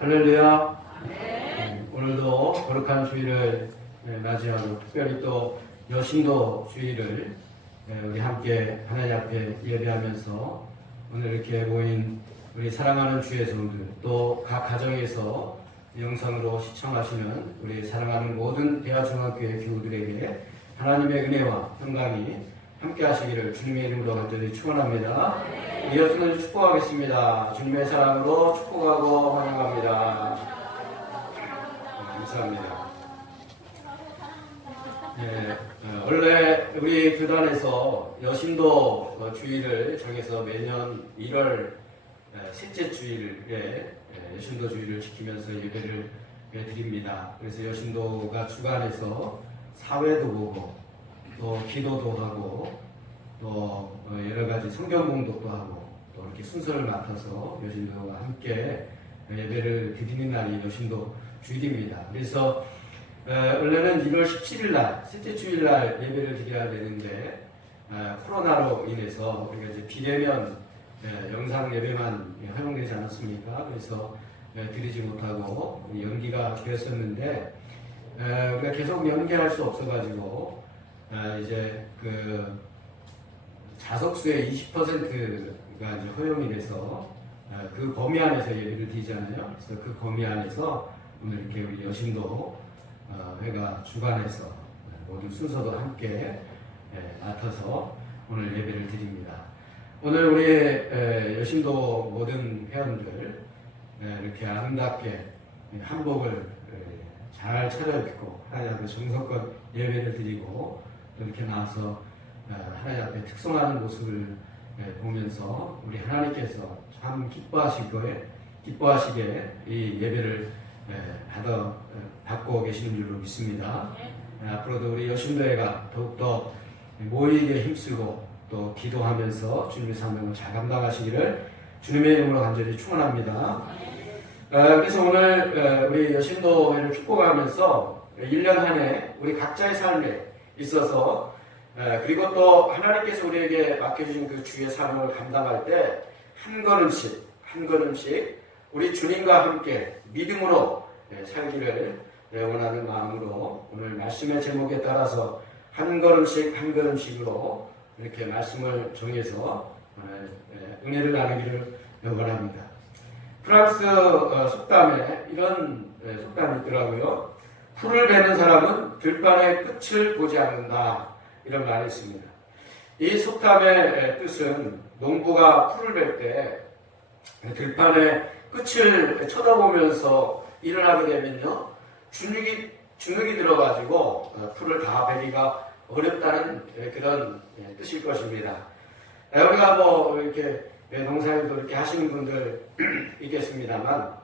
할렐루야. 오늘도 거룩한 주일을 맞이하고 특별히 또 여신도 주일을 우리 함께 하나님 앞에 예배하면서 오늘 이렇게 모인 우리 사랑하는 주의 성들 또 각 가정에서 영상으로 시청하시는 우리 사랑하는 모든 대하중학교의 교우들에게 하나님의 은혜와 평강이 함께 하시기를 주님의 이름으로 간절히 축원합니다. 이어서는 축복하겠습니다. 주님의 사랑으로 축복하고 환영합니다. 감사합니다. 네, 원래 우리 교단에서 여신도 주일을 정해서 매년 1월 셋째 주일에 여신도 주일을 지키면서 예배를 드립니다. 그래서 여신도가 주간에서 사회도 보고 또 기도도 하고 또 여러 가지 성경 공독도 하고 또 이렇게 순서를 맡아서 여신도와 함께 예배를 드리는 날이 여신도 주일입니다. 그래서 원래는 1월 17일 날 셋째 주일 날 예배를 드려야 되는데 코로나로 인해서 우리가 이제 비대면 영상 예배만 허용되지 않았습니까? 그래서 드리지 못하고 연기가 되었었는데 우리가 계속 연기할 수 없어가지고 이제 그 자석수의 20%가 이제 허용이 돼서 그 범위 안에서 예배를 드리잖아요. 그래서 그 범위 안에서 오늘 이렇게 우리 여신도 회가 주관해서 모든 순서도 함께 맡아서 오늘 예배를 드립니다. 오늘 우리 여신도 모든 회원들 이렇게 아름답게 한복을 잘 차려입고 하나님 앞에 정성껏 예배를 드리고 또 이렇게 나와서 하나님 앞에 특성하는 모습을 보면서 우리 하나님께서 참 기뻐하시게 이 예배를 받고 계시는 줄로 믿습니다. 앞으로도 우리 여신도회가 더욱더 모이게 힘쓰고 또 기도하면서 주님의 사명을 잘 감당하시기를 주님의 이름으로 간절히 축원합니다. 그래서 오늘 우리 여신도회를 축복하면서 1년 한 해 우리 각자의 삶에 있어서 그리고 또 하나님께서 우리에게 맡겨주신 그 주의 사명을 감당할 때 한 걸음씩 우리 주님과 함께 믿음으로 살기를 원하는 마음으로 오늘 말씀의 제목에 따라서 한 걸음씩으로 이렇게 말씀을 정해서 은혜를 나누기를 원합니다. 프랑스 속담에 이런 속담이 있더라고요. 풀을 베는 사람은 들판의 끝을 보지 않는다. 이런 말이 있습니다. 이 속담의 뜻은 농부가 풀을 벨 때 들판의 끝을 쳐다보면서 일을 하게 되면요, 주눅이 들어가지고 풀을 다 베기가 어렵다는 그런 뜻일 것입니다. 우리가 뭐 이렇게 농사일도 이렇게 하시는 분들 있겠습니다만,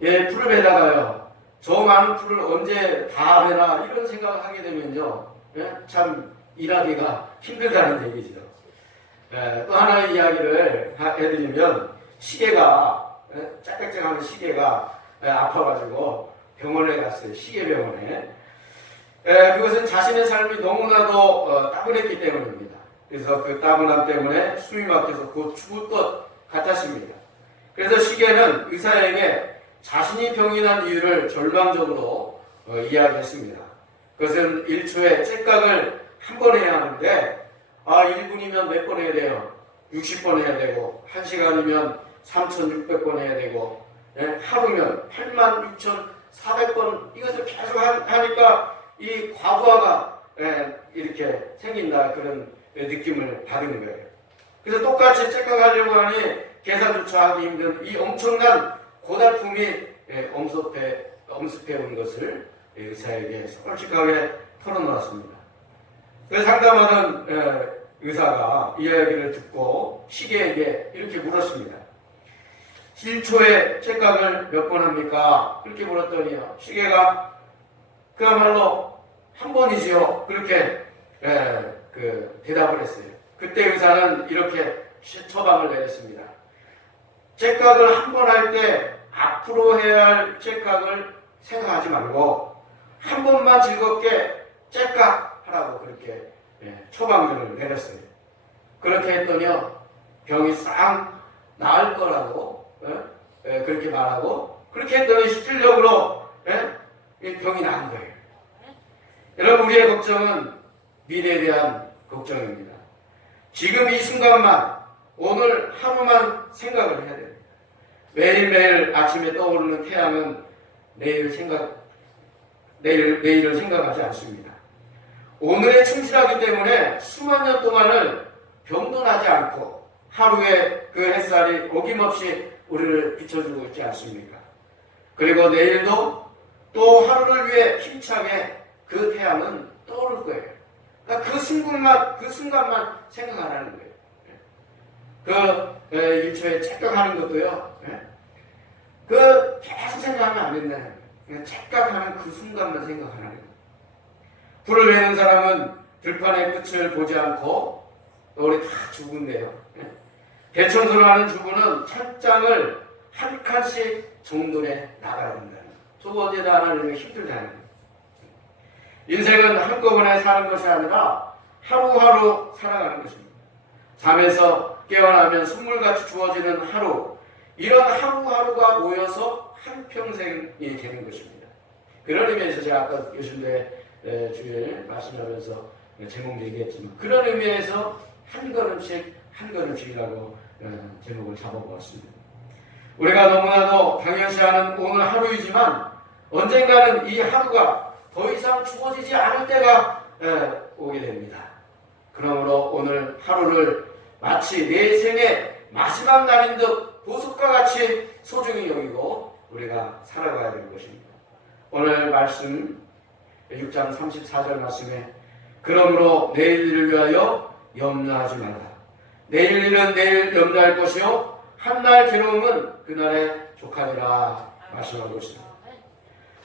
풀을 베다가요, 저 많은 풀을 언제 다 베나 이런 생각을 하게 되면요, 참 일하기가 힘들다는 얘기죠. 또 하나의 이야기를 해드리면, 시계가 짝짝짝하는 시계가 아파가지고 병원에 갔어요. 시계병원에. 그것은 자신의 삶이 너무나도 따분했기 때문입니다. 그래서 그 따분함 때문에 숨이 막혀서 곧 죽을 것 같았습니다. 그래서 시계는 의사에게 자신이 병이 난 이유를 절망적으로 이야기했습니다. 그것은 1초에 째깍을 한 번 해야 하는데 1분이면 몇 번 해야 돼요? 60번 해야 되고 1시간이면 3,600번 해야 되고 하루면 86,400번 이것을 계속 하니까 이 과부하가 이렇게 생긴다 그런 느낌을 받은 거예요. 그래서 똑같이 째깍하려고 하니 계산조차 하기 힘든 이 엄청난 고달픔이 엄습해 온 것을 의사에게 솔직하게 털어놓았습니다. 그래서 상담하는 의사가 이 이야기를 듣고 시계에게 이렇게 물었습니다. 1초에 째깍을 몇 번 합니까? 그렇게 물었더니요, 시계가 그야말로 한 번이지요. 그렇게 대답을 했어요. 그때 의사는 이렇게 처방을 내렸습니다. 째깍을 한 번 할 때 앞으로 해야 할 째깍을 생각하지 말고 한 번만 즐겁게 째깍 하라고 그렇게 처방전을 내렸어요. 그렇게 했더니요, 병이 싹 나을 거라고 그렇게 말하고 그렇게 했더니 실질적으로 병이 난 거예요. 여러분, 우리의 걱정은 미래에 대한 걱정입니다. 지금 이 순간만, 오늘 하루만 생각을 해야 됩니다. 매일매일 아침에 떠오르는 태양은 내일을 생각하지 않습니다. 오늘에 충실하기 때문에 수만 년 동안을 병도 나지 않고 하루에 그 햇살이 어김없이 우리를 비춰주고 있지 않습니까? 그리고 내일도 또 하루를 위해 힘차게 그 태양은 떠오를 거예요. 그러니까 그 순간만 생각하라는 거예요. 그 일초에 착각하는 것도요. 그 계속 생각하면 안 된다는 거예요. 그냥 착각하는 그 순간만 생각하라는 거예요. 불을 내는 사람은 들판의 끝을 보지 않고 우리 다 죽은데요. 대청소를 하는 주부는 철장을 한 칸씩 정돈해 나가야 된다는 거예요. 저거 언제 다 하나님은 힘들다는 거예요. 인생은 한꺼번에 사는 것이 아니라 하루하루 살아가는 것입니다. 잠에서 깨어나면 선물같이 주어지는 하루, 이런 하루하루가 모여서 한평생이 되는 것입니다. 그런 의미에서 제가 아까 요즘에 주일 말씀하면서 제목 얘기했지만 그런 의미에서 한 걸음씩이라고 제목을 잡아보았습니다. 우리가 너무나도 당연시하는 오늘 하루이지만 언젠가는 이 하루가 더 이상 주어지지 않을 때가 오게 됩니다. 그러므로 오늘 하루를 마치 내 생의 마지막 날인 듯 보석과 같이 소중히 여기고 우리가 살아가야 되는 것입니다. 오늘 말씀 6장 34절 말씀에 그러므로 내일 일을 위하여 염려하지 말라. 내일 일은 내일 염려할 것이요 한날 괴로움은 그날에 족하리라 말씀하고 있습니다.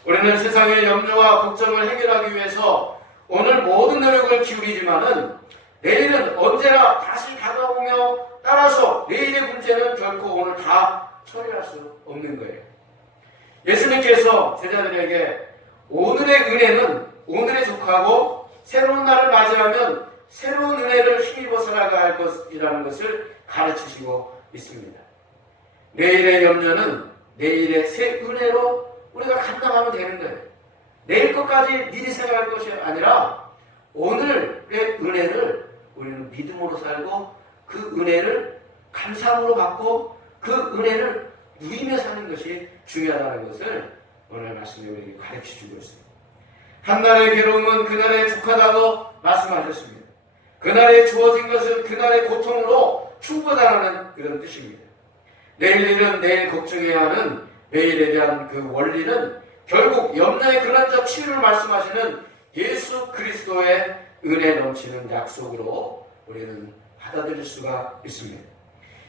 우리는 세상의 염려와 걱정을 해결하기 위해서 오늘 모든 노력을 기울이지만은 내일은 언제나 다시 다가오며 따라서 내일의 문제는 결코 오늘 다 처리할 수 없는 거예요. 예수님께서 제자들에게 오늘의 은혜는 오늘에 속하고 새로운 날을 맞이하면 새로운 은혜를 힘입어 살아가야 할 것이라는 것을 가르치시고 있습니다. 내일의 염려는 내일의 새 은혜로 우리가 감당하면 되는 거예요. 내일 것까지 미리 생각할 것이 아니라 오늘의 은혜를 우리는 믿음으로 살고 그 은혜를 감사함으로 받고 그 은혜를 누리며 사는 것이 중요하다는 것을 오늘 말씀에 우리에게 가르쳐주고 있습니다. 한날의 괴로움은 그날에 족하다고 말씀하셨습니다. 그날에 주어진 것은 그날의 고통으로 충분하다는 그런 뜻입니다. 내일 일은 내일 걱정해야 하는 매일에 대한 그 원리는 결국 염려의 근원적 치유를 말씀하시는 예수 그리스도의 은혜 넘치는 약속으로 우리는 받아들일 수가 있습니다.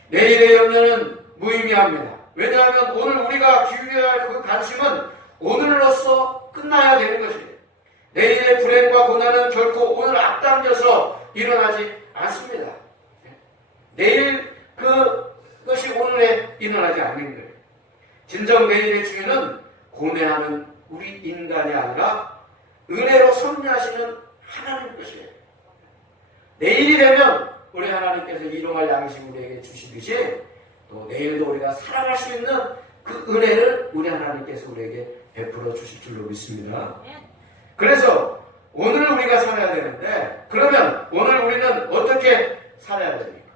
내일의 염려는 무의미합니다. 왜냐하면 오늘 우리가 기울여야 할 그 관심은 오늘로써 끝나야 되는 것이에요. 내일의 불행과 고난은 결코 오늘 앞당겨서 일어나지 않습니다. 내일 그것이 오늘에 일어나지 않는 거예요. 진정 내일의 주인은 고뇌하는 우리 인간이 아니라 은혜로 섭리하시는 하나님 것이에요. 내일이 되면 우리 하나님께서 일용할 양식 우리에게 주시듯이 또 내일도 우리가 살아갈 수 있는 그 은혜를 우리 하나님께서 우리에게 베풀어 주실 줄로 믿습니다. 그래서 오늘 우리가 살아야 되는데 그러면 오늘 우리는 어떻게 살아야 됩니까?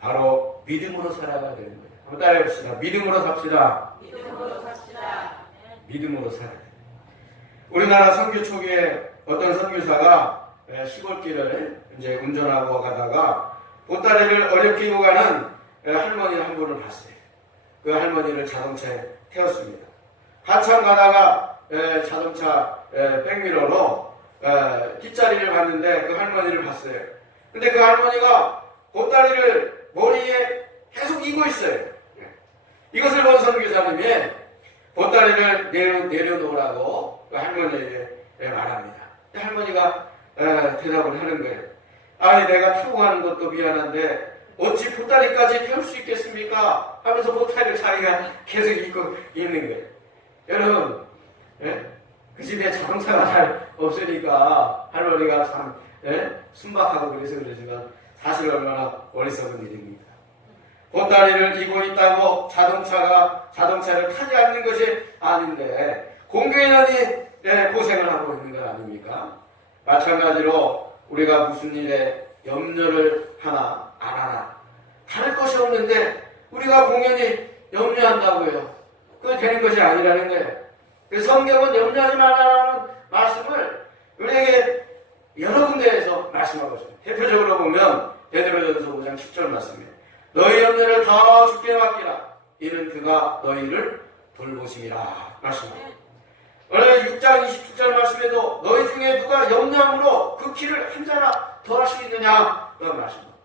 바로 믿음으로 살아가야 되는 거예요. 한번 따라해봅시다. 믿음으로 삽시다. 믿음으로 삽시다. 믿음으로 살아야 돼요. 우리나라 선교 초기에 어떤 선교사가 시골길을 이제 운전하고 가다가 보따리를 어렵게 이고 가는 할머니 한 분을 봤어요. 그 할머니를 자동차에 태웠습니다. 한참 가다가 자동차 백미러로 뒷자리를 봤는데 그 할머니를 봤어요. 근데 그 할머니가 보따리를 머리에 계속 이고 있어요. 이것을 본 선교사님이 보따리를 내려놓으라고 그 할머니에게 말합니다. 할머니가 대답을 하는 거예요. 아니 내가 타고 가는 것도 미안한데 어찌 보따리까지 태울 수 있겠습니까? 하면서 보따리를 자기가 계속 입고 있는 거예요. 여러분 그 집에 자동차가 잘 없으니까 할머니가 참 순박하고 그래서 그러지만 사실 얼마나 어리석은 일입니다. 보따리를 이고 있다고 자동차를 타지 않는 것이 아닌데 공교인이 고생을 하고 있는 것 아닙니까? 마찬가지로 우리가 무슨 일에 염려를 하나 안 하나 다를 것이 없는데 우리가 공연히 염려한다고요. 그게 되는 것이 아니라는 거예요. 그 성경은 염려하지 말라는 말씀을 우리에게 여러 군데에서 말씀하고 있습니다. 대표적으로 보면 베드로전서 5장 10절 말씀이에요. 너희 염려를 다 주께 맡기라. 이는 그가 너희를 돌보심이라 말씀합니다. 오늘 6장 27절 말씀에도 너희 중에 누가 염려함으로 그 키를 한 자나 더 할 수 있느냐 그런 말씀입니다.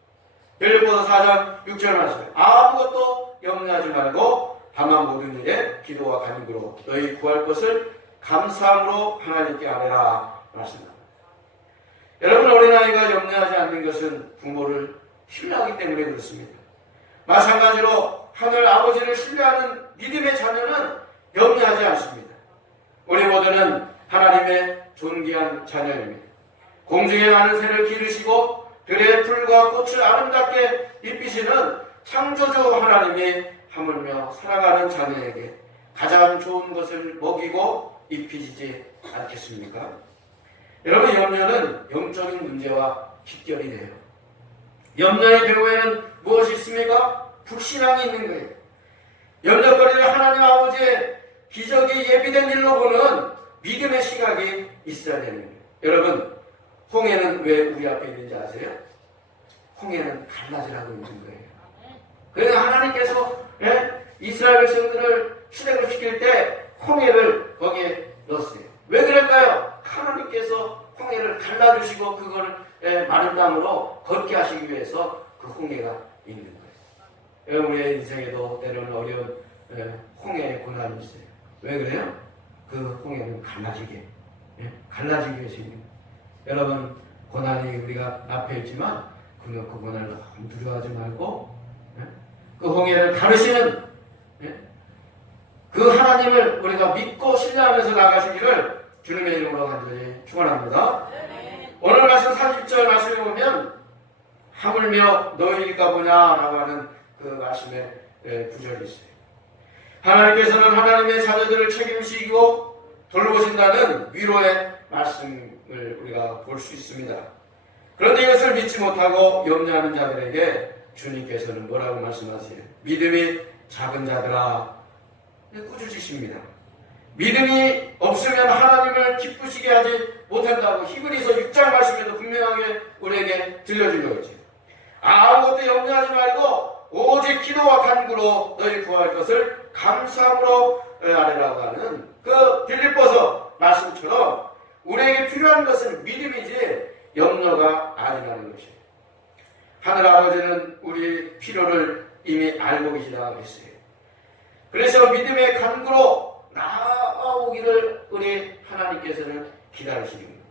빌립보서 4장 6절 말씀에 아무것도 염려하지 말고 다만 모든 일에 기도와 간구로 너희 구할 것을 감사함으로 하나님께 아뢰라 말씀합니다. 여러분 어린아이가 염려하지 않는 것은 부모를 신뢰하기 때문에 그렇습니다. 마찬가지로 하늘 아버지를 신뢰하는 믿음의 자녀는 염려하지 않습니다. 우리 모두는 하나님의 존귀한 자녀입니다. 공중에 많은 새를 기르시고 들의 풀과 꽃을 아름답게 입히시는 창조주 하나님이 하물며 살아가는 자녀에게 가장 좋은 것을 먹이고 입히시지 않겠습니까? 여러분 염려는 영적인 문제와 직결이 돼요. 염려의 배후에는 무엇이 있습니까? 불신앙이 있는 거예요. 염려거리를 하나님 아버지의 기적이 예비된 일로 보는 믿음의 시각이 있어야 되는 거예요. 여러분 홍해는 왜 우리 앞에 있는지 아세요? 홍해는 갈라지라고 있는 거예요. 그래서 하나님께서 이스라엘 백성들을 출애굽 시킬 때 홍해를 거기에 넣었어요. 왜 그럴까요? 하나님께서 홍해를 갈라주시고 그걸 마른 땅으로 걷게 하시기 위해서 그 홍해가 있는 거예요. 우리의 인생에도 때로는 어려운 홍해의 고난이 있어요. 왜 그래요? 그 홍해는 갈라지게 위해서 있는 거예요. 여러분 고난이 우리가 앞에 있지만 그 고난을 너무 두려워하지 말고 그 홍해를 가르시는 그 하나님을 우리가 믿고 신뢰하면서 나가시기를 주님의 이름으로 간절히 축원합니다. 오늘 말씀 30절 말씀에 보면 하물며 너희일까 보냐라고 하는 그 말씀의 구절이 있어요. 하나님께서는 하나님의 자녀들을 책임지고 돌보신다는 위로의 말씀을 우리가 볼 수 있습니다. 그런데 이것을 믿지 못하고 염려하는 자들에게 주님께서는 뭐라고 말씀하세요? 믿음이 작은 자들아 꾸짖으십니다. 믿음이 없으면 하나님을 기쁘시게 하지 못한다고 히브리서 6장 말씀에도 분명하게 우리에게 들려주고 있죠. 아무것도 염려하지 말고 오직 기도와 간구로 너희 구할 것을 감사함으로 아뢰라고 하는 그 빌립보서 말씀처럼 우리에게 필요한 것은 믿음이지 염려가 아니라는 것이에요. 하늘 아버지는 우리 필요를 이미 알고 계시다고 했어요. 그래서 믿음의 간구로 나아오기를 우리 하나님께서는 기다리십니다.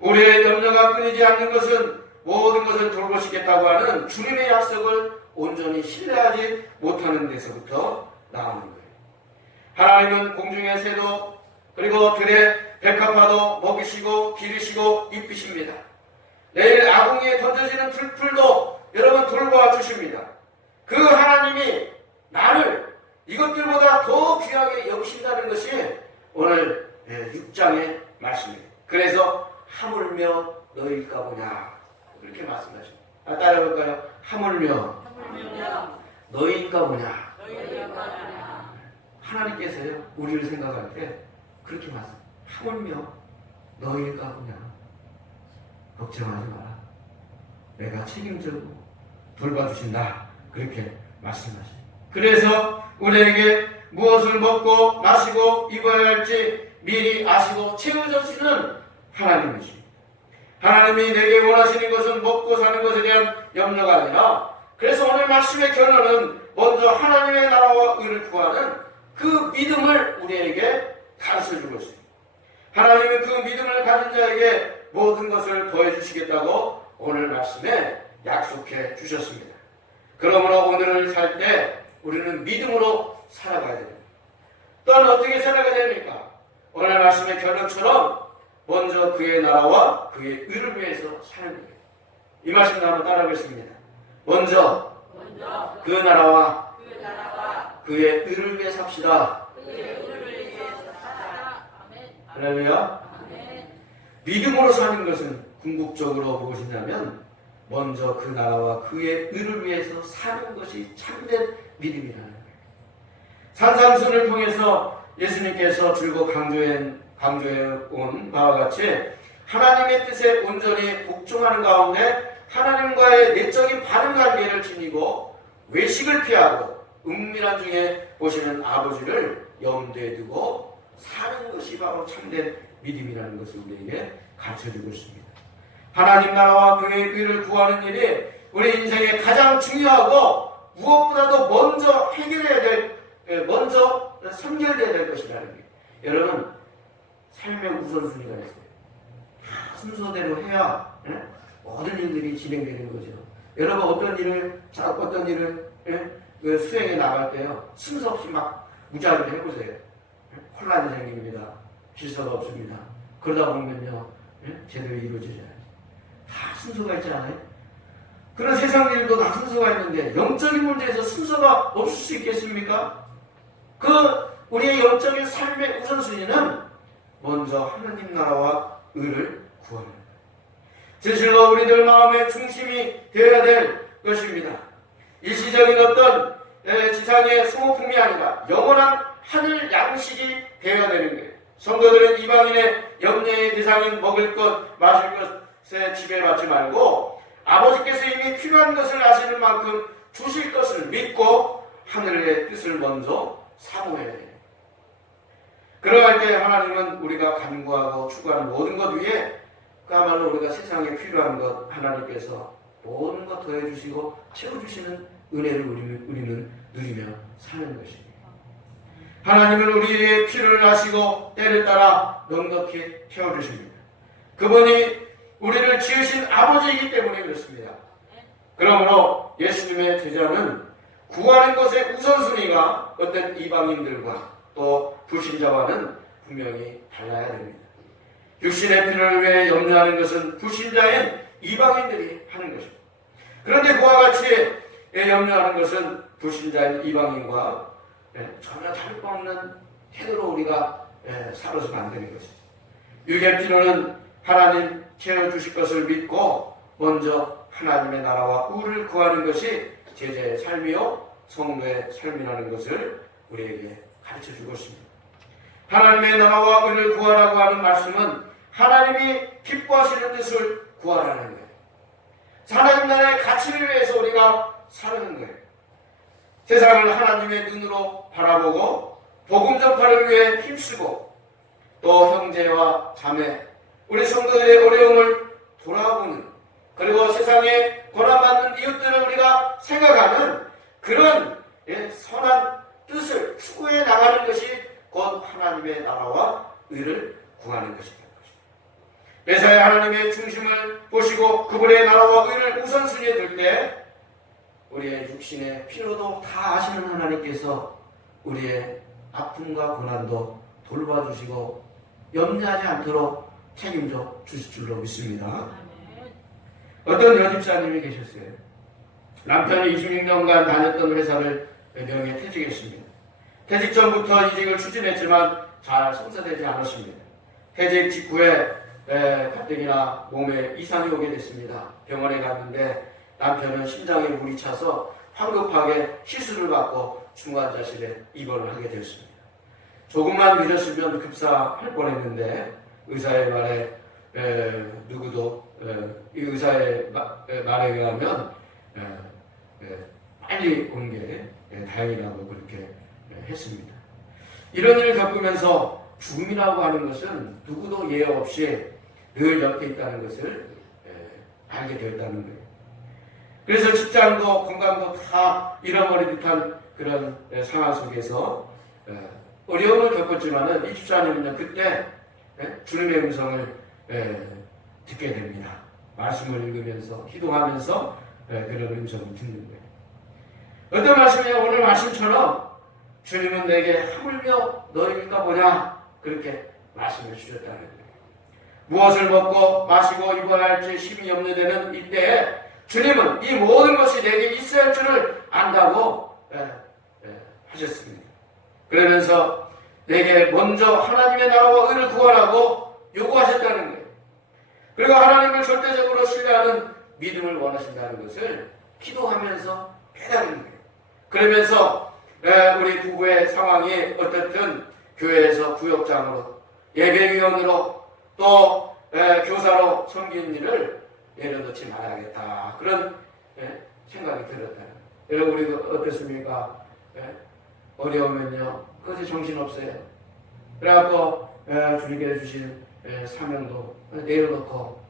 우리의 염려가 끊이지 않는 것은 모든 것을 돌보시겠다고 하는 주님의 약속을 온전히 신뢰하지 못하는 데서부터 나오는 거예요. 하나님은 공중의 새도 그리고 들의 백합화도 먹이시고 기르시고 입히십니다. 내일 아궁이에 던져지는 들풀도 여러분 돌보아 주십니다. 그 하나님이 나를 이것들보다 더 귀하게 여기신다는 것이 오늘 6장의 말씀입니다. 그래서 하물며 너희일까 보냐 그렇게 말씀하십니다. 따라해볼까요? 하물며 너희일까 보냐. 하나님께서요 우리를 생각할 때 그렇게 말씀합니다. 하물며 너희일까 보냐. 걱정하지 마라. 내가 책임지고 돌봐주신다. 그렇게 말씀하십니다. 그래서 우리에게 무엇을 먹고 마시고 입어야 할지 미리 아시고 채워주시는 하나님이십니다. 하나님이 내게 원하시는 것은 먹고 사는 것에 대한 염려가 아니라 그래서 오늘 말씀의 결론은 먼저 하나님의 나라와 의를 구하는 그 믿음을 우리에게 가르쳐주고 있습니다. 하나님은 그 믿음을 가진 자에게 모든 것을 더해주시겠다고 오늘 말씀에 약속해 주셨습니다. 그러므로 오늘을 살 때 우리는 믿음으로 살아가야 됩니다. 또한 어떻게 살아가야 됩니까? 오늘 말씀의 결론처럼 먼저 그의 나라와 그의 의를 위해서 사는 거예요. 이 말씀 한번 따라하겠습니다. 먼저 그 나라와 그의 의를 위해 삽시다. 할렐루야. 믿음으로 사는 것은 궁극적으로 무엇이냐면 먼저 그 나라와 그의 의를 위해서 사는 것이 참된 믿음이라는 거예요. 산상순을 통해서 예수님께서 줄곧 강조해 온 바와 같이 하나님의 뜻에 온전히 복종하는 가운데 하나님과의 내적인 바른 관계를 지니고 외식을 피하고 은밀한 중에 보시는 아버지를 염두에 두고 사는 것이 바로 참된 믿음이라는 것을 우리에게 가르쳐주고 있습니다. 하나님 나라와 그의 의를 구하는 일이 우리 인생에 가장 중요하고 무엇보다도 먼저 해결해야 될, 먼저 선결돼야 될 것이라는 거예요. 여러분, 삶의 우선순위가 있어요. 다 순서대로 해야 모든 일들이 진행되는 거죠. 여러분, 어떤 일을 수행해 나갈 때요, 순서 없이 막 무작위로 해보세요. 혼란이 생깁니다. 질서가 없습니다. 그러다 보면요, 제대로 이루어지지 않아요. 다 순서가 있지 않아요? 그런 세상 일도 다 순서가 있는데 영적인 문제에서 순서가 없을 수 있겠습니까? 우리의 영적인 삶의 우선순위는 먼저 하나님 나라와 의를 구하는 거예요. 진실로 우리들 마음의 중심이 되어야 될 것입니다. 일시적인 어떤 지상의 소모품이 아니라 영원한 하늘 양식이 되어야 되는 거예요. 성도들은 이방인의 염려의 대상인 먹을 것, 마실 것에 지배받지 말고 아버지께서 이미 필요한 것을 아시는 만큼 주실 것을 믿고 하늘의 뜻을 먼저 사모해야 돼요. 그러할 때 하나님은 우리가 간구하고 추구하는 모든 것 위에 그야말로 우리가 세상에 필요한 것 하나님께서 모든 것 더해주시고 채워주시는 은혜를 우리는 누리며 사는 것입니다. 하나님은 우리의 필요를 아시고 때를 따라 넉넉히 채워주십니다. 그분이 우리를 지으신 아버지이기 때문에 그렇습니다. 그러므로 예수님의 제자는 구하는 것의 우선순위가 어떤 이방인들과 또 불신자와는 분명히 달라야 됩니다. 육신의 필요를 위해 염려하는 것은 불신자인 이방인들이 하는 것입니다. 그런데 그와 같이 염려하는 것은 불신자인 이방인과 전혀 다를 바 없는 태도로 우리가 살아서는 안 되는 것이죠. 육의 필요는 하나님 채워주실 것을 믿고 먼저 하나님의 나라와 의를 구하는 것이 제자의 삶이요 성도의 삶이라는 것을 우리에게 가르쳐주고 있습니다. 하나님의 나라와 의를 구하라고 하는 말씀은 하나님이 기뻐하시는 뜻을 구하라는 거예요. 하나님 나라의 가치를 위해서 우리가 사는 거예요. 세상을 하나님의 눈으로 바라보고 복음 전파를 위해 힘쓰고 또 형제와 자매, 우리 성도들의 어려움을 돌아보는, 그리고 세상에 고난받는 이웃들을 우리가 생각하는 그런 선한 뜻을 추구해 나가는 것이 곧 하나님의 나라와 의를 구하는 것입니다. 매사에 하나님의 중심을 보시고 그분의 나라와 의를 우선순위에 둘 때 우리의 육신의 필요도 다 아시는 하나님께서 우리의 아픔과 고난도 돌봐주시고 염려하지 않도록 책임져 주실 줄로 믿습니다. 어떤 여집사님이 계셨어요. 남편이 26년간 다녔던 회사를 명예 퇴직했습니다. 퇴직 전부터 이직을 추진했지만 잘 성사되지 않았습니다. 퇴직 직후에 가뜩이나 몸에 이상이 오게 됐습니다. 병원에 갔는데 남편은 심장에 물이 차서 황급하게 시술을 받고 중환자실에 입원을 하게 되었습니다. 조금만 늦었으면 급사할 뻔했는데 의사의 말에 누구도 이 의사의 말에 의하면 빨리 온 게 다행이라고 그렇게 했습니다. 이런 일을 겪으면서 죽음이라고 하는 것은 누구도 예외 없이 늘 옆에 있다는 것을 알게 되었다는 거예요. 그래서 직장도 건강도 다 잃어버린 듯한 그런 상황 속에서 어려움을 겪었지만은 이 집사님은요 그때 주님의 음성을 듣게 됩니다. 말씀을 읽으면서 기도하면서 그런 음성을 듣는 거예요. 어떤 말씀이냐, 오늘 말씀처럼 주님은 내게 하물며 너희일까 보냐 그렇게 말씀을 주셨다는 거예요. 무엇을 먹고 마시고 입어야 할지 심히 염려되는 이때에 주님은 이 모든 것이 내게 있어야 할 줄을 안다고 하셨습니다. 그러면서 내게 먼저 하나님의 나라와 의를 구하라고 요구하셨다는 거예요. 그리고 하나님을 절대적으로 신뢰하는 믿음을 원하신다는 것을 기도하면서 깨달은 거예요. 그러면서 우리 부부의 상황이 어떻든 교회에서 구역장으로 예배위원으로 또 교사로 섬기는 일을 내려놓지 말아야겠다. 그런 생각이 들었다. 여러분 우리 어떻습니까? 어려우면요 그것이 정신없어요. 그래갖고 주님께서 주신 사명도 내려놓고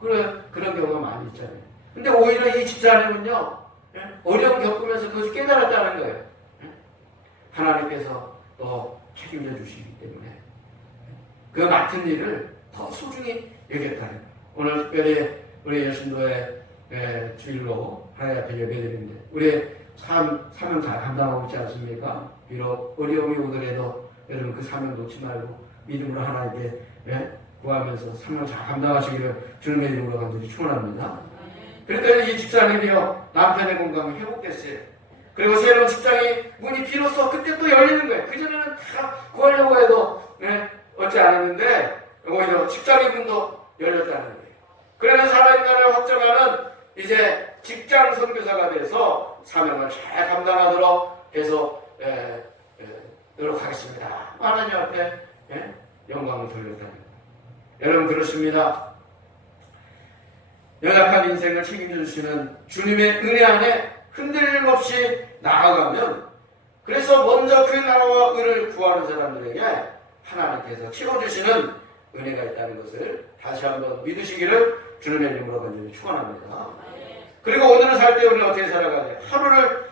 그런 경우가 많이 있잖아요. 근데 오히려 이 집사님은요 어려움 겪으면서 그것을 깨달았다는 거예요. 하나님께서 또 책임져 주시기 때문에 그 맡은 일을 더 소중히 여겼다는 거예요. 오늘 특별히 우리 여신도의 주일로 하나님 앞에 예배드립니다. 우리 사명 잘 감당하고 있지 않습니까? 비록 어려움이 오더라도 여러분 그 사명 놓지 말고 믿음으로 하나님께 구하면서 사명 잘 감당하시기를 주님의 이름으로 간절히 축원합니다. 그랬더니 이 집사님이요 남편의 건강이 회복됐어요. 그리고 새로운 직장이 문이 비로소 그때 또 열리는 거예요. 그전에는 다 구하려고 해도 얻지 않았는데 오히려 직장의 문도 열렸다는 거예요. 그러면서 하나님 나라를 확정하는 이제 직장 선교사가 돼서 사명을 잘 감당하도록 계속 노력하겠습니다. 하나님 앞에 영광을 돌렸다는 거예요. 여러분 그렇습니다. 연약한 인생을 책임져 주시는 주님의 은혜 안에 흔들림 없이 나아가면 그래서 먼저 그 나라와 의를 구하는 사람들에게 하나님께서 채워주시는 은혜가 있다는 것을 다시 한번 믿으시기를 주님의 이름으로 간절히 축원합니다. 그리고 오늘을 살 때 우리가 어떻게 살아가야 돼요? 하루를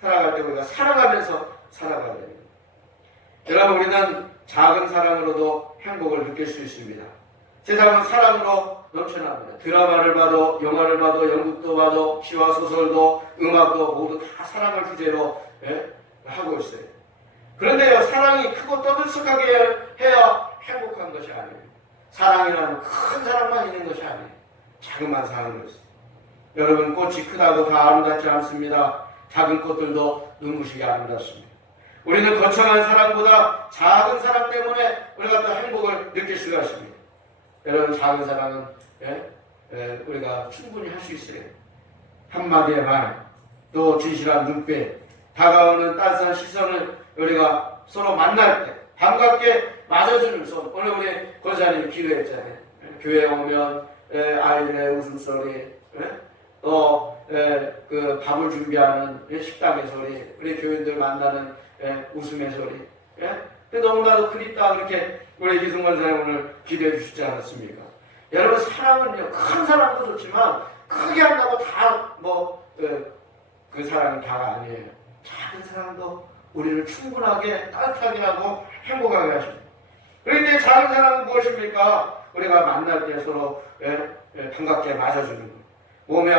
살아갈 때 우리가 살아가면서 살아가야 됩니다. 여러분 우리는 작은 사랑으로도 행복을 느낄 수 있습니다. 세상은 사랑으로 넘쳐납니다. 드라마를 봐도 영화를 봐도 연극도 봐도 시와 소설도 음악도 모두 다 사랑을 주제로 하고 있어요. 그런데요 사랑이 크고 떠들썩하게 해야 행복한 것이 아니에요. 사랑이라는 큰 사랑만 있는 것이 아니에요. 작은만 사랑을 있어요. 여러분 꽃이 크다고 다 아름답지 않습니다. 작은 꽃들도 눈부시게 아름답습니다. 우리는 거창한 사랑보다 작은 사랑 때문에 우리가 또 행복을 느낄 수가 있습니다. 여러분 작은 사랑은 우리가 충분히 할 수 있어요. 한마디의 말, 또 진실한 눈빛, 다가오는 따뜻한 시선을 우리가 서로 만날 때 반갑게 맞아주는 손. 오늘 우리 권사님이 기도했잖아요. 교회에 오면 아이들의 웃음소리, 또 그 밥을 준비하는 식당의 소리, 우리 교인들 만나는 웃음의 소리. 너무나도 그립다 그렇게 우리 기승 권사님 오늘 기도해 주시지 않았습니까? 여러분 사랑은요 큰 사랑도 좋지만 크게 한다고 다 그 사랑이 다가 아니에요. 작은 사랑도 우리를 충분하게 따뜻하게 하고 행복하게 하십니다. 그런데 작은 사랑은 무엇입니까? 우리가 만날 때 서로 반갑게 맞아주는 것. 몸이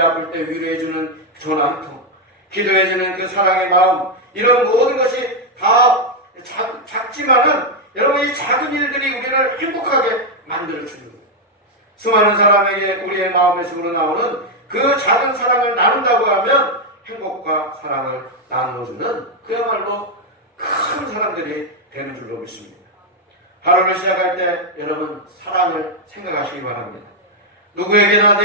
아플 때 위로해주는 전화 한 통, 기도해주는 그 사랑의 마음, 이런 모든 것이 다 작지만은 여러분 이 작은 일들이 우리를 행복하게 만들어주는 거예요. 수많은 사람에게 우리의 마음에서 우러나오는 그 작은 사랑을 나눈다고 하면 행복과 사랑을 나누어주는 그야말로 큰 사람들이 되는 줄로 믿습니다. 하루를 시작할 때 여러분 사랑을 생각하시기 바랍니다. 누구에게나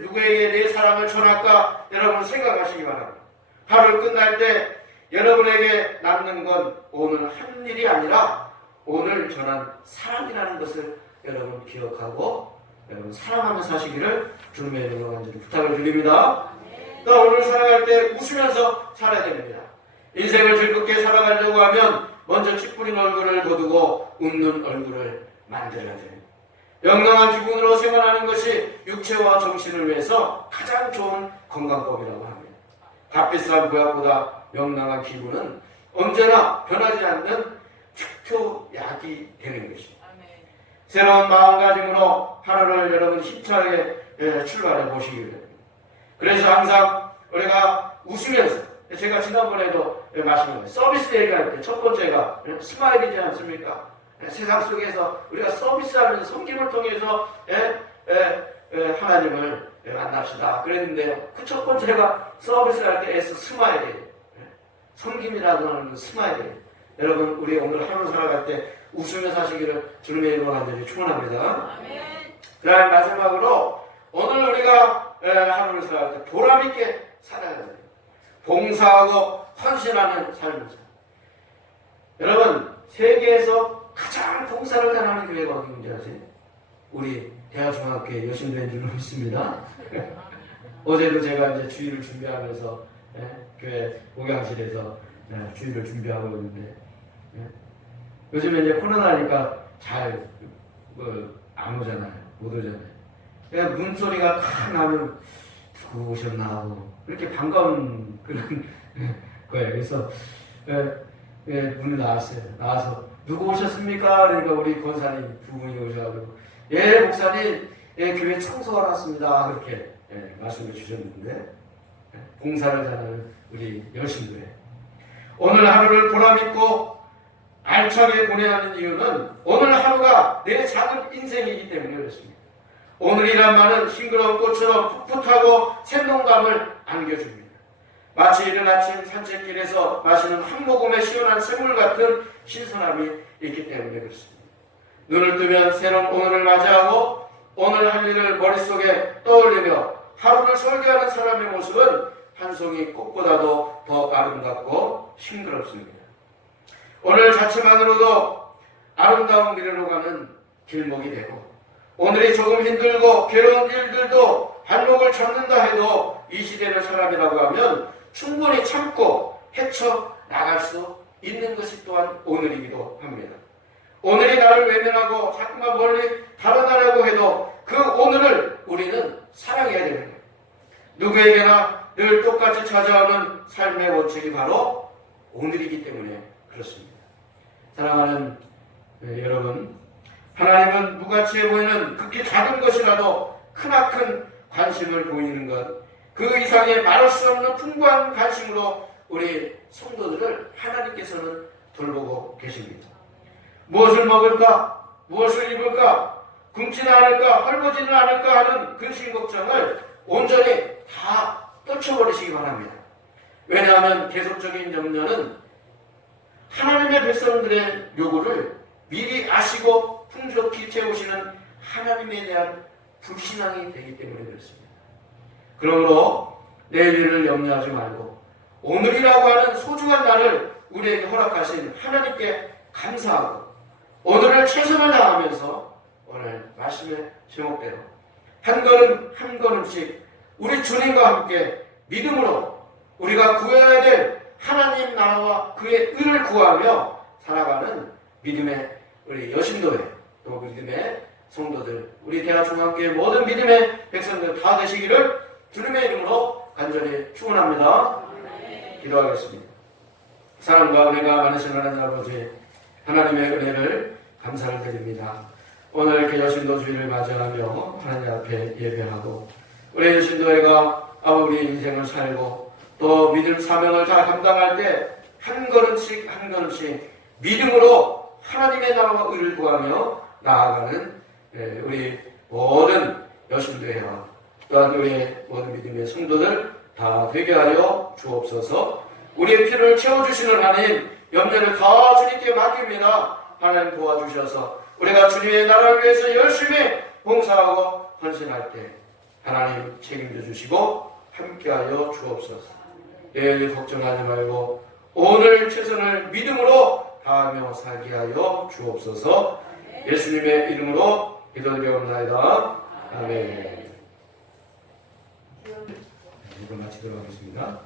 누구에게 내 사랑을 전할까 여러분 생각하시기 바랍니다. 하루를 끝날 때 여러분에게 남는 건 오늘 한 일이 아니라 오늘 전한 사랑이라는 것을 여러분 기억하고 여러분 사랑하며 사시기를 주님의 이름으로 간절히 부탁을 드립니다. 또 오늘 살아갈 때 웃으면서 살아야 됩니다. 인생을 즐겁게 살아가려고 하면 먼저 찌푸린 얼굴을 거두고 웃는 얼굴을 만들어야 됩니다. 영롱한 기분으로 생활하는 것이 육체와 정신을 위해서 가장 좋은 건강법이라고 합니다. 값비싼 보약보다 명랑한 기분은 언제나 변하지 않는 특효약이 되는 것입니다. 새로운 마음가짐으로 하루를 여러분 힘차게 출발해 보시기 바랍니다. 그래서 항상 우리가 웃으면서 제가 지난번에도 말씀드린 거예요. 서비스 얘기할 때 첫 번째가 스마일이지 않습니까? 세상 속에서 우리가 서비스하면서 섬김을 통해서 하나님을 만납시다. 그랬는데요. 그 첫 번째가 서비스 할 때 애써 스마일이에요. 섬김이라고 하는 스마일이에요. 여러분, 우리 오늘 하루 살아갈 때 웃으며 사시기를 주님의 이름으로 간절히 축원합니다. 그다음 마지막으로 오늘 우리가 하루를 살아갈 때 보람있게 살아야 돼요. 봉사하고 헌신하는 삶을 살아요. 여러분, 세계에서 가장 봉사를 잘하는 교회가 어디인지 아세요? 우리 대하중학교에 여신된 줄로 믿습니다. 어제도 제가 이제 주일을 준비하면서 교회 목양실에서 주일을 준비하고 있는데 요즘에 이제 코로나니까 잘 안 오잖아요. 못 오잖아요. 그냥 문소리가 탁 나면 누구 오셨나 하고 이렇게 반가운 그런 거예요. 그래서 문을 나와서 누구 오셨습니까? 그러니까 우리 권사님 두 분이 오셔가지고 목사님 교회 청소하러 왔습니다. 그렇게 말씀해 주셨는데 봉사를 잘하는 우리 여신교회 오늘 하루를 보람있고 알차게 보내야 하는 이유는 오늘 하루가 내 작은 인생이기 때문에 그렇습니다. 오늘이란 말은 싱그러운 꽃처럼 풋풋하고 생동감을 안겨줍니다. 마치 이른 아침 산책길에서 마시는 한 모금의 시원한 샘물 같은 신선함이 있기 때문에 그렇습니다. 눈을 뜨면 새로운 오늘을 맞이하고 오늘 할 일을 머릿속에 떠올리며 하루를 설계하는 사람의 모습은 한 송이 꽃보다도 더 아름답고 싱그럽습니다. 오늘 자체만으로도 아름다운 미래로 가는 길목이 되고 오늘이 조금 힘들고 괴로운 일들도 발목을 잡는다 해도 이 시대의 사람이라고 하면 충분히 참고 헤쳐나갈 수 있는 것이 또한 오늘이기도 합니다. 오늘이 나를 외면하고 자꾸만 멀리 달아나려고 해도 그 오늘을 우리는 사랑해야 되는 거예요. 누구에게나 늘 똑같이 찾아오는 삶의 원칙이 바로 오늘이기 때문에 그렇습니다. 사랑하는 여러분, 하나님은 무가치해 보이는 극히 작은 것이라도 크나큰 관심을 보이는 것, 그 이상의 말할 수 없는 풍부한 관심으로 우리 성도들을 하나님께서는 돌보고 계십니다. 무엇을 먹을까? 무엇을 입을까? 굶지는 않을까? 헐벗지는 않을까 하는 근심 걱정을 온전히 다 떨쳐버리시기 바랍니다. 왜냐하면 계속적인 염려는 하나님의 백성들의 요구를 미리 아시고 풍족히 채우시는 하나님에 대한 불신앙이 되기 때문에 그렇습니다. 그러므로 내일을 염려하지 말고 오늘이라고 하는 소중한 날을 우리에게 허락하신 하나님께 감사하고 오늘을 최선을 다하면서 오늘 말씀의 제목대로 한 걸음 한 걸음씩 우리 주님과 함께 믿음으로 우리가 구해야 될 하나님 나라와 그의 의를 구하며 살아가는 믿음의 우리 여신도회 또 믿음의 성도들 우리 대하중학교의 모든 믿음의 백성들 다 되시기를 주님의 이름으로 간절히 축원합니다. 기도하겠습니다. 사랑과 은혜가 많으신 하나님 아버지 하나님의 은혜를 감사를 드립니다. 오늘 이렇게 여신도 주일을 맞이하며 하나님 앞에 예배하고 우리 여신도회가 우리 인생을 살고 또 믿음 사명을 다 감당할 때 한 걸음씩 한 걸음씩 믿음으로 하나님의 나라와 의를 구하며 나아가는 우리 모든 여신도회와 또한 우리 모든 믿음의 성도들 다 되게 하여 주옵소서. 우리의 필요를 채워주시는 하나님 염려를 다 주님께 맡깁니다. 하나님 도와주셔서 우리가 주님의 나라를 위해서 열심히 봉사하고 헌신할 때 하나님 책임져 주시고 함께하여 주옵소서. 내일 걱정하지 말고 오늘 최선을 믿음으로 다하며 살게 하여 주옵소서. 예수님의 이름으로 기도드리옵나이다. 아멘. 이걸 마치도록 하겠습니다.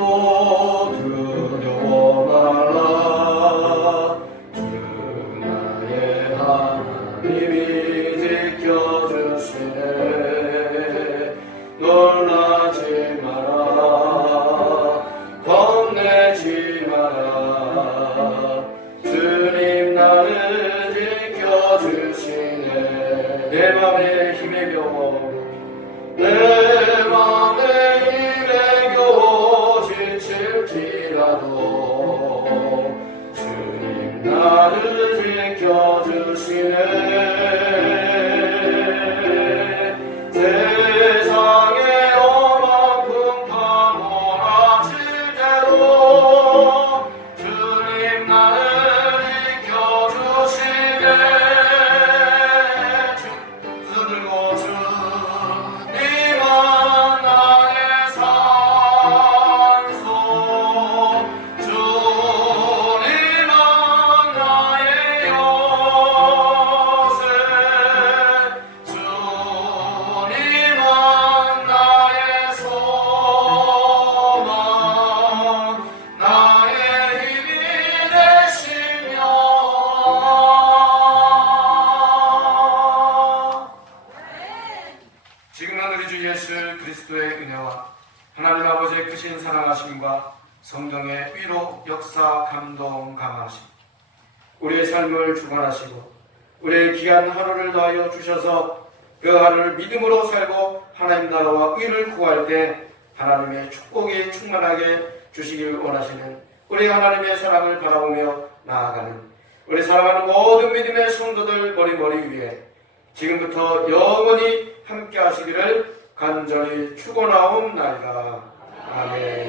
아무것도 두려워 말라. 주 나의 하나님이 지켜주시네. 놀라지 마라. 나를 지켜주시네. 세상에 얼만큼 파모라칠 대로 주님 나를 지켜주시네. 손 들고 주님은 나의 산소, 주님은 나의 요새, 주님은 나의 소망, 나의 힘이 되시며. 지금은 우리 주 예수 그리스도의 은혜와 하나님 아버지의 크신 사랑하심과 성령의 위로 역사 감동 감하심, 우리의 삶을 주관하시고 우리의 귀한 하루를 더하여 주셔서 그 하루를 믿음으로 살고 하나님 나라와 의를 구할 때 하나님의 축복이 충만하게 주시길 원하시는 우리 하나님의 사랑을 바라보며 나아가는 우리 사랑하는 모든 믿음의 성도들 머리머리 위에 지금부터 영원히 함께 하시기를 간절히 축원하옵나이다. 아멘.